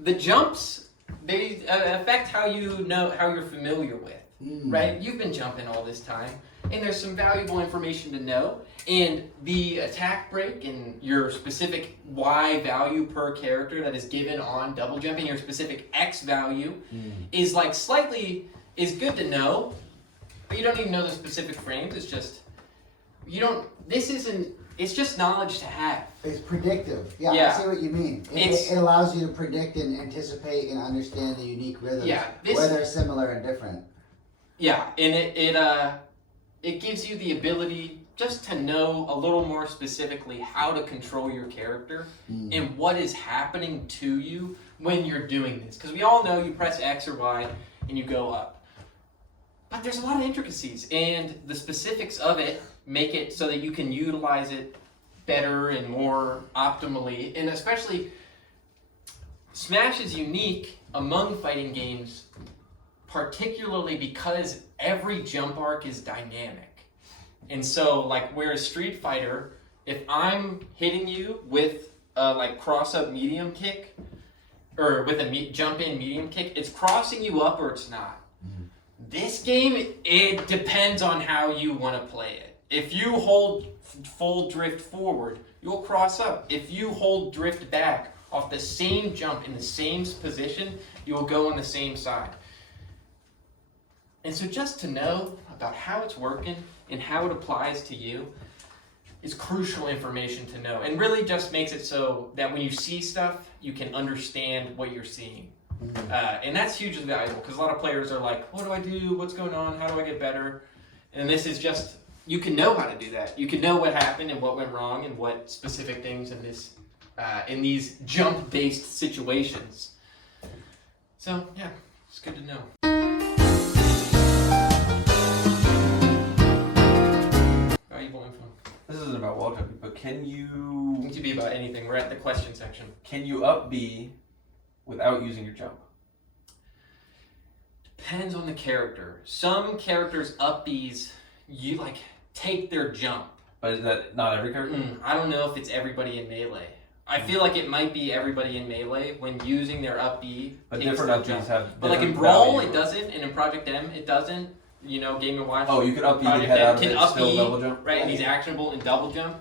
the jumps, they affect how you're familiar with, right? You've been jumping all this time, and there's some valuable information to know. And the attack break and your specific Y value per character that is given on double jumping, your specific X value is like is good to know, but you don't even know the specific frames. It's just, it's just knowledge to have. It's predictive. Yeah, Yeah. I see what you mean. It allows you to predict and anticipate and understand the unique rhythms, where they're similar and different. Yeah, and it gives you the ability just to know a little more specifically how to control your character and what is happening to you when you're doing this. Because we all know you press X or Y and you go up. But there's a lot of intricacies, and the specifics of it make it so that you can utilize it better and more optimally. And especially, Smash is unique among fighting games, particularly because every jump arc is dynamic. And so, like, whereas Street Fighter, if I'm hitting you with a like cross-up medium kick, or with a jump-in medium kick, it's crossing you up or it's not. This game, it depends on how you want to play it. If you hold full drift forward, you'll cross up. If you hold drift back off the same jump in the same position, you'll go on the same side. And so just to know about how it's working and how it applies to you is crucial information to know, and really just makes it so that when you see stuff, you can understand what you're seeing. And that's hugely valuable because a lot of players are like, what do I do? What's going on? How do I get better? And this is just, you can know how to do that. You can know what happened and what went wrong and what specific things in these jump-based situations. So, yeah, it's good to know. Valuable info. This isn't about wall jumping, but It can be about anything. We're at the question section. can you up B without using your jump? Depends on the character. Some characters up Bs, you like take their jump. But is that not every character? I don't know if it's everybody in Melee. I feel like it might be everybody in Melee when using their up B. But takes different their up Bs jump. have But like in different Brawl, value. it doesn't, and in Project M, it doesn't. Game & Watch. Oh, you can up B and Project head M out of can it, up still B, double jump? right? And he's actionable and double jump.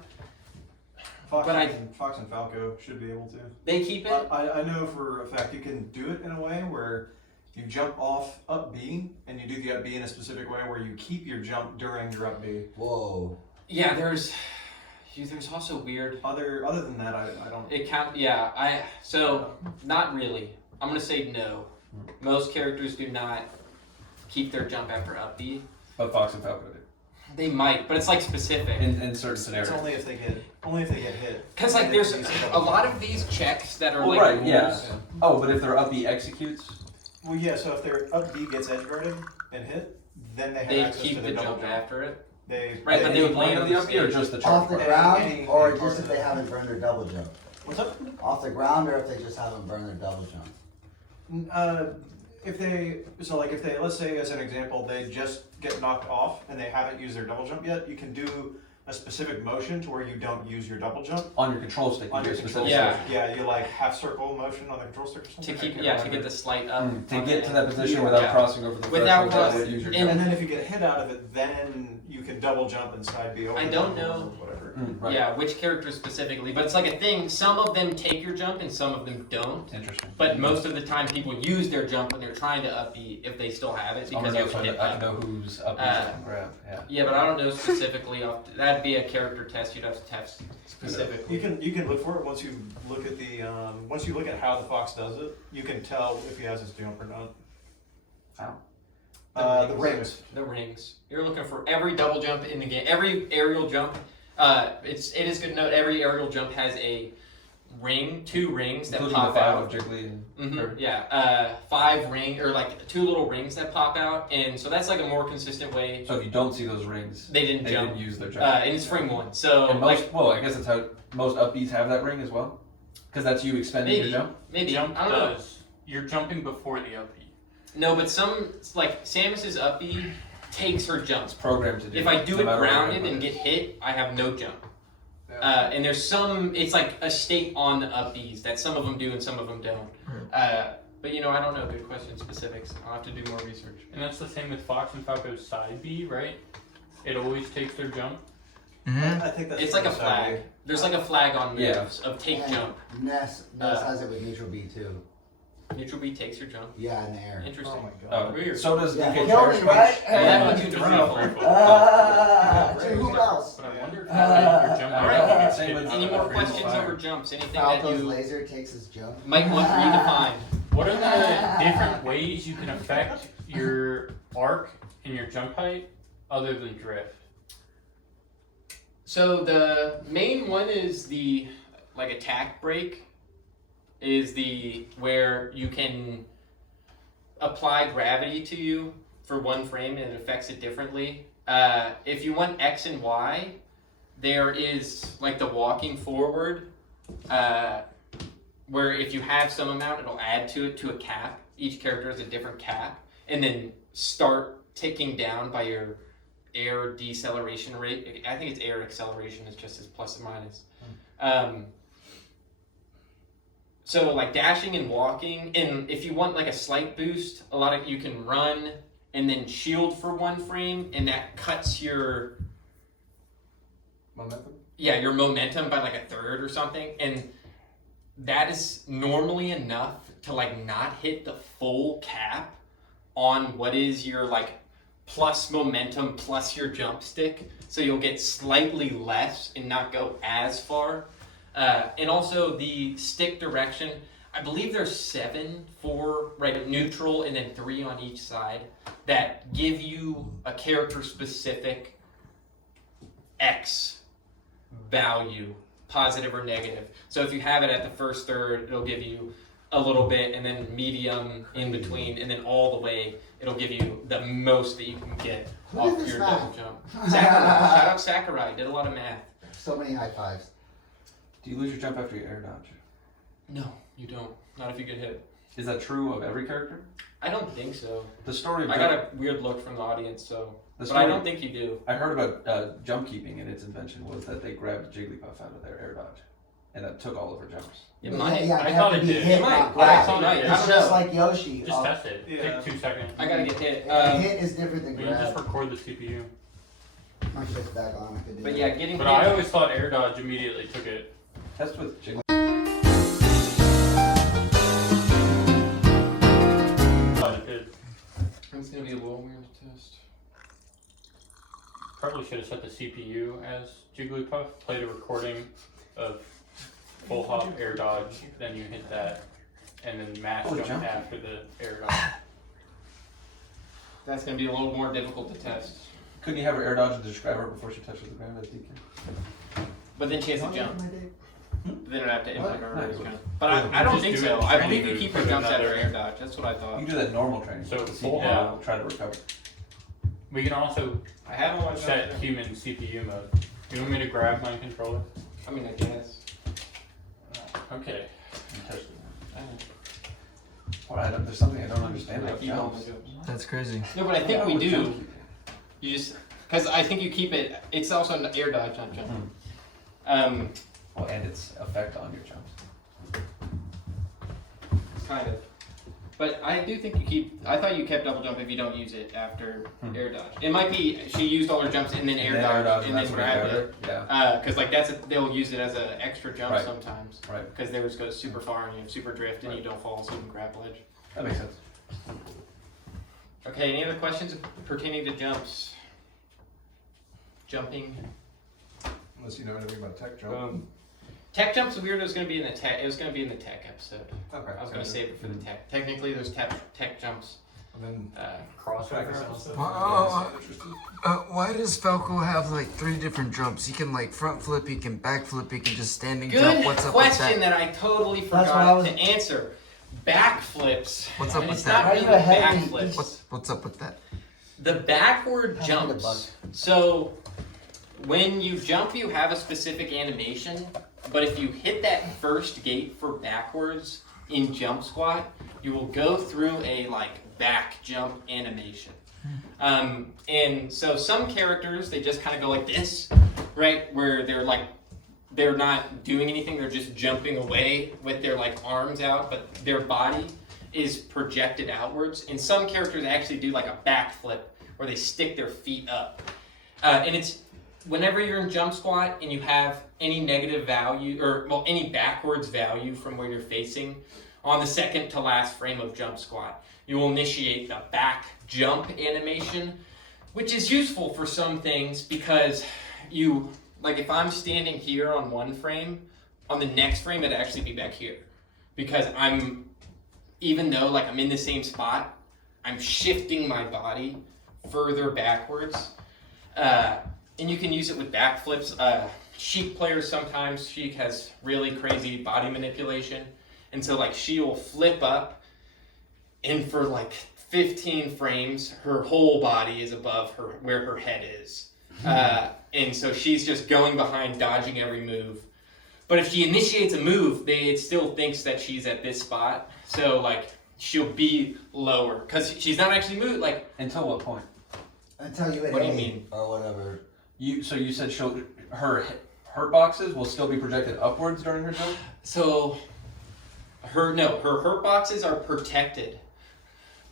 But I- Fox and Falco should be able to. They keep it. I know for a fact you can do it in a way where you jump off up B and you do the up B in a specific way where you keep your jump during your up B. Whoa. Yeah, there's also weird. Other than that, I don't. It count. Yeah, not really. I'm gonna say no. Most characters do not keep their jump after up B. But Fox and Falco do. They might, but it's like specific. In certain scenarios. It's only if they get hit. Because like there's a lot of these checks that are Well, like right, rules. yeah. Oh, but if their up B executes, Well, yeah. So if their up B gets edge guarded and hit, then they have They access keep to the the double jump after it. They Right, but they would land land on the up B or just the charge Off the part? ground, any or part just of if they it. haven't burned their double jump? What's up? Off the ground, or if they just haven't burned their double jump? If they let's say as an example, they just get knocked off and they haven't used their double jump yet, you can do a specific motion to where you don't use your double jump. On your control stick, you On do your a control specific Yeah. stick. Yeah, you like half circle motion on the control stick or To something. I keep can't to remember. get the slight up. to get to that position Yeah. without Yeah. crossing over the Without threshold, crossing- use your and- And then if you get hit out of it, then you can double jump and side B over. I don't or know. Whatever. right. Yeah, which characters specifically, but it's like a thing. Some of them take your jump and some of them don't. Interesting. But most of the time, people use their jump when they're trying to up B if they still have it I'm because gonna you go can for hit the, I up. know who's up Uh, and grab. Yeah. Yeah, but I don't know specifically. That'd be a character test. You'd have to test specifically. You can look for it once you look at the once you look at how the fox does it. You can tell if he has his jump or not. How? The rings. The rings. You're looking for every double jump in the game. Every aerial jump. It is good to note every aerial jump has a ring, 2 rings that Including pop the 5 out. of Jiggly and Mhm, yeah, 5 ring or like 2 little rings that pop out, and so that's like a more consistent way. So if you don't see those rings, They didn't they jump, didn't use their jump. and it's frame 1. So and like most, well, I guess that's how most up Bs have that ring as well, because that's you expending maybe, your jump. maybe Jump I don't know. does. You're jumping before the up B. No, but some like Samus's up B takes her jumps. It's programmed to do. If I do no it matter what grounded your and input get hit, I have no jump. Yeah. And there's some, it's like a state on the up Bs that some of them do and some of them don't. But you know, I don't know. Good question, specifics. I'll have to do more research. And that's the same with Fox and Falco's side B, right? It always takes their jump. Mm-hmm. I think that's It's like a pretty flag. savvy. There's like a flag on moves Yeah. of take And jump. Ness Uh, has it with neutral B too. Neutral B takes your jump. Yeah, in the air. Interesting. Oh my Oh, god. Weird. so does Yeah, DK kill Cherish me, Punch. right? Well, that Yeah. one's you defeat. To who else? But I wonder if your jump All right. gets Same hit with- on Any the more frame questions fire. over jumps? Anything that Falco's you laser takes his jump. might want redefined? What are the different ways you can affect your arc and your jump height other than drift? So the main one is the like attack break is the where you can apply gravity to you for 1 frame and it affects it differently. If you want X and Y, there is like the walking forward, where if you have some amount, it'll add to it to a cap. Each character has a different cap, and then start ticking down by your air deceleration rate. I think it's air acceleration is just as plus or minus. So like dashing and walking, and if you want like a slight boost, a lot of you can run and then shield for 1 frame, and that cuts your Momentum. your momentum by like a third or something, and that is normally enough to like not hit the full cap on what is your like plus momentum plus your jump stick, so you'll get slightly less and not go as far. And also the stick direction, I believe there's 7 for neutral and then 3 on each side that give you a character specific X value, positive or negative. So if you have it at the first third, it'll give you a little bit, and then medium in between, and then all the way, it'll give you the most that you can get Who off did this your math? double jump. Sakurai, shout out Sakurai, did a lot of math. So many high fives. Do you lose your jump after your air dodge? No, you don't. Not if you get hit. Is that true of every character? I don't think so. The story of I jump, got a weird look from the audience, so. the But story, I don't think you do. I heard about jump keeping, and its invention was that they grabbed Jigglypuff out of their air dodge, and that took all of her jumps. It might. Yeah, I you thought have to it be did. hit, It might. not I grab. thought it might. I It's don't just know. like Yoshi. Just test it. Yeah. Take 2 seconds. I gotta get hit. Hit is different than We can just grab. record the CPU. My shit's back on. I could do But that. yeah, getting But hit. I always thought air dodge immediately took it Test with Jiggly. But it did. It's gonna be a little weird to test. Probably should have set the CPU as Jigglypuff. Played a recording of full hop, air dodge, then you hit that, and then mash Oh, jump jump. after the air dodge. That's gonna be a little more difficult to test. Couldn't you have her air dodge and describe her before she touches the ground as DK? But then she has to jump. Then I'd have to input her. Nice. But I don't Just think do so. it I training believe you to keep her put jumps at her another- air dodge. That's what I You thought. can do that normal training. So See full how hop. we'll try to recover. We can also I have one. set human CPU mode. Do you want me to grab my controller? I mean, I guess. Okay. And touch the ground. Well, there's something I don't understand Like about you jumps. don't. That's crazy. No, but I think we With do. jump keeping. You just because I think you keep it. It's also an air dodge, not jump. Well, and its effect on your jumps. Kind of. But I do think you keep. I thought you kept double jump if you don't use it after air dodge. It might be she used all her jumps and then air dodge and then that's what grabbed got it. her. Yeah. Because like they'll use it as an extra jump Right. sometimes. Right. Because theirs goes super far and you have super drift and you don't fall so you can grab ledge. That makes sense. Okay, any other questions pertaining to jumps? Jumping. Unless you know anything about tech jump. Tech jumps weird. It was gonna be in the tech. It was gonna be in the tech episode. Okay. I was gonna save it for the tech. Technically, there's tech jumps. And then Crossover. Why does Falco have like 3 different jumps? He can like front flip, he can back flip, he can just standing Good jump. What's up with question that? that I totally That's what I forgot was- to answer. Backflips. What's up and with it's that? not really Are you ahead of me? backflips. What's up with that? The backward Pass me the jumps. bug. So when you jump, you have a specific animation, but if you hit that first gate for backwards in jump squat, you will go through a like back jump animation. And so some characters they just kind of go like this, right? Where they're not doing anything, they're just jumping away with their like arms out, but their body is projected outwards. And some characters actually do like a backflip where they stick their feet up. And it's whenever you're in jump squat and you have any negative value or well any backwards value from where you're facing on the second to last frame of jump squat, you will initiate the back jump animation, which is useful for some things because you like if I'm standing here on one frame, on the next frame it'd actually be back here because even though like I'm in the same spot, I'm shifting my body further backwards. And you can use it with backflips. Sheik players sometimes, Sheik has really crazy body manipulation. And so like she will flip up and for like 15 frames, her whole body is above her where her head is. And so she's just going behind, dodging every move. But if she initiates a move, it still thinks that she's at this spot. So like she'll be lower because she's not actually moved. Like Until what point? Until you hit What do you A mean? or whatever. You said her hurt boxes will still be projected upwards during her jump? so, her hurt boxes are protected,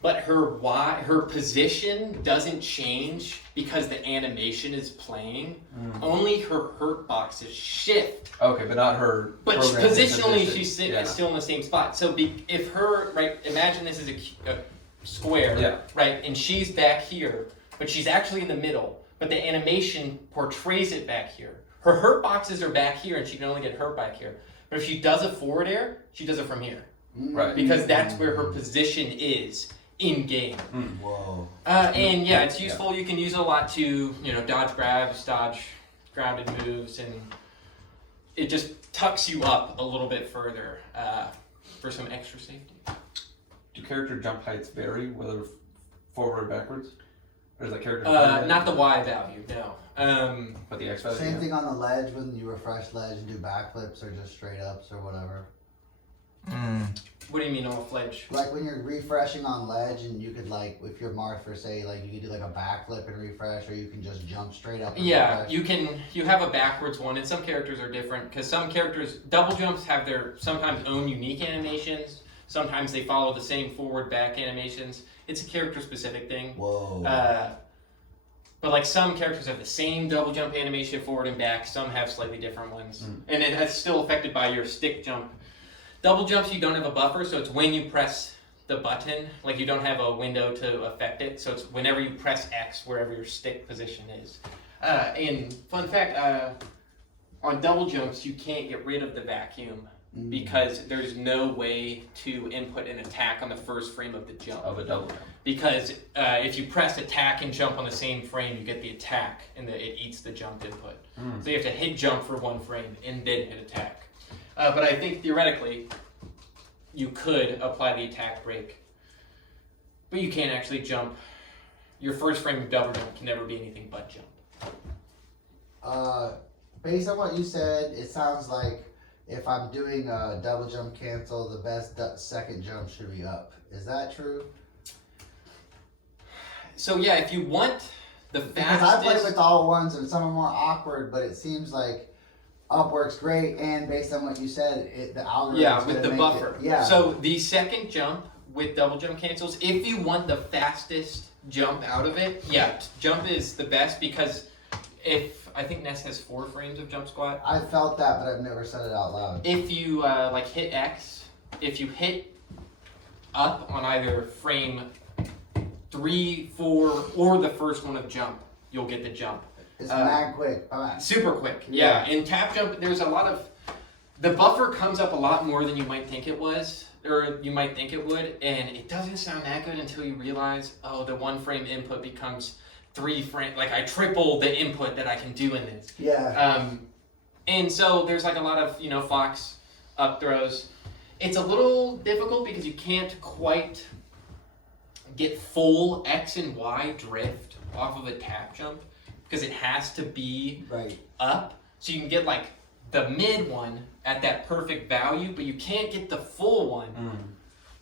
but her position doesn't change because the animation is playing. Only her hurt boxes shift. Okay, but not her. But programmed positionally, position. she's Yeah. still in the same spot. So if her, right, imagine this is a square, Yeah. right, and she's back here, but she's actually in the middle, but the animation portrays it back here. Her hurt boxes are back here, and she can only get hurt back here. But if she does a forward air, she does it from here. Right. Because that's where her position is in game. Whoa. And yeah, it's useful. You can use it a lot to, dodge grabs, dodge grounded moves, and it just tucks you up a little bit further for some extra safety. Do character jump heights vary, whether forward or backwards? Or is that character Not the Y value, no. But the X value? Same yeah. thing on the ledge when you refresh ledge and do backflips or just straight ups or whatever. What do you mean off ledge? Like when you're refreshing on ledge and you could like, if you're Martha, say like you could do like a backflip and refresh or you can just jump straight up and Yeah, refresh. you have a backwards one, and some characters are different because some characters, double jumps have their sometimes own unique animations. Sometimes they follow the same forward back animations. It's a character specific thing. Whoa. But like some characters have the same double jump animation forward and back, some have slightly different ones. And it's still affected by your stick jump. Double jumps, you don't have a buffer, so it's when you press the button, like you don't have a window to affect it, so it's whenever you press X, wherever your stick position is. And fun fact, on double jumps, you can't get rid of the vacuum because there's no way to input an attack on the first frame of the jump. Of a double jump. Because if you press attack and jump on the same frame, you get the attack, and it eats the jump input. So you have to hit jump for one frame and then hit attack. But I think theoretically, you could apply the attack break, but you can't actually jump. Your first frame of double jump can never be anything but jump. Based on what you said, it sounds like if I'm doing a double jump cancel, the best second jump should be up. Is that true? So yeah, if you want the Because I play fastest, with all ones and some are more awkward, but it seems like up works great, and based on what you said, the algorithm. yeah, with the buffer. Yeah. So the second jump with double jump cancels, if you want the fastest jump out of it, yeah, jump is the best because if I think Ness has 4 frames of jump squat. I felt that, but I've never said it out loud. If you like hit X, if you hit up on either frame 3, 4, or the first one of jump, you'll get the jump. It's mad quick. Super quick, yeah. In tap jump, there's a lot of, the buffer comes up a lot more than you might think it was, or you might think it would, and it doesn't sound that good until you realize, oh, the 1 frame input becomes 3 frame, like I triple the input that I can do in this. Yeah. And so there's like a lot of, Fox up throws. It's a little difficult because you can't quite get full X and Y drift off of a tap jump because it has to be Right. up. So you can get like the mid one at that perfect value, but you can't get the full one.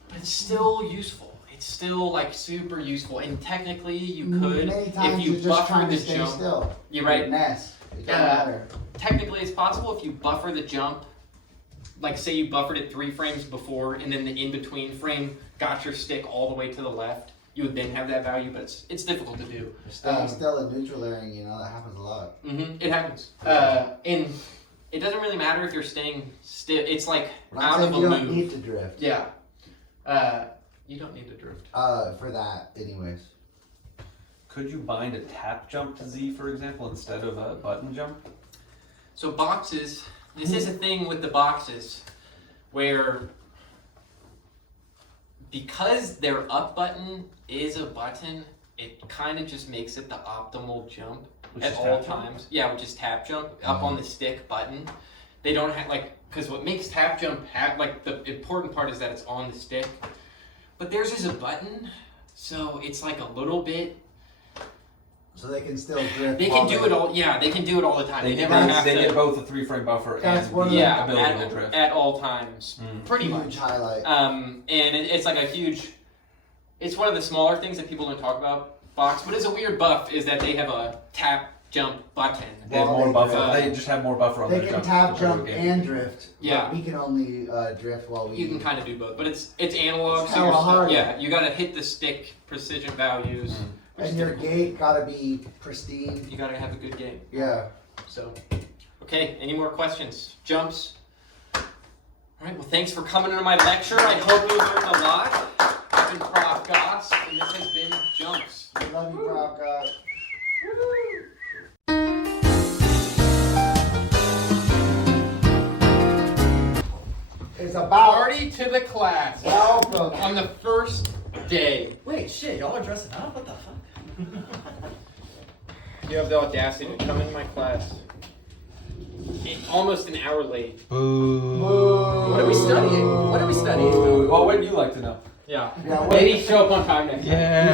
But it's still useful. It's still like super useful. And technically you could, Many times if you you're just buffer trying the to stay jump. still. You're right. Ness. It don't Yeah. matter. Technically it's possible if you buffer the jump, like say you buffered it 3 frames before and then the in-between frame got your stick all the way to the left, you would then have that value, but it's difficult to do. Staying still in neutral airing, that happens a lot. It happens. And it doesn't really matter if you're staying still. It's like But out I'm of saying a you move. don't need to drift. Yeah. You don't need to drift. For that, anyways. Could you bind a tap jump to Z, for example, instead of a button jump? So boxes, this is a thing with the boxes where because their up button is a button, it kind of just makes it the optimal jump Which at is all tap jump? times. Yeah, which is tap jump up on the stick button. They don't have because what makes tap jump the important part is that it's on the stick, but theirs is a button, so it's like a little bit. So they can still drift. They can do it all. Yeah, they can do it all the time. They never get- have They to. get both a 3-frame buffer That's and one of the the- Yeah, ability to drift. at all times, pretty Huge much. highlight. And it's like a huge. It's one of the smaller things that people don't talk about. Box, what is a weird buff is that they have a tap jump button. They have Well, more they buffer. drift. They just have more buffer on They their can jumps tap compared to jump a game. and drift. Yeah. But we can only drift while we. You can kind of do both, but it's analog. It's So you're hella hard. yeah, you gotta hit the stick precision values. which And is your difficult. gate gotta be pristine. You gotta have a good game. Yeah. So, okay, any more questions? Jumps? All right, well, thanks for coming to my lecture. I hope you learned a lot. I've been Prof. Goss, and this has been Jumps. We love you, Prof. God. It's about Party to the class welcome. on the first day. Wait, shit, y'all are dressing up? What the fuck? You have the audacity to come into my class almost an hour late. What are we studying? What are we studying? Well, what would you like to know? Yeah. Yeah, Maybe show up on time next time. Yeah.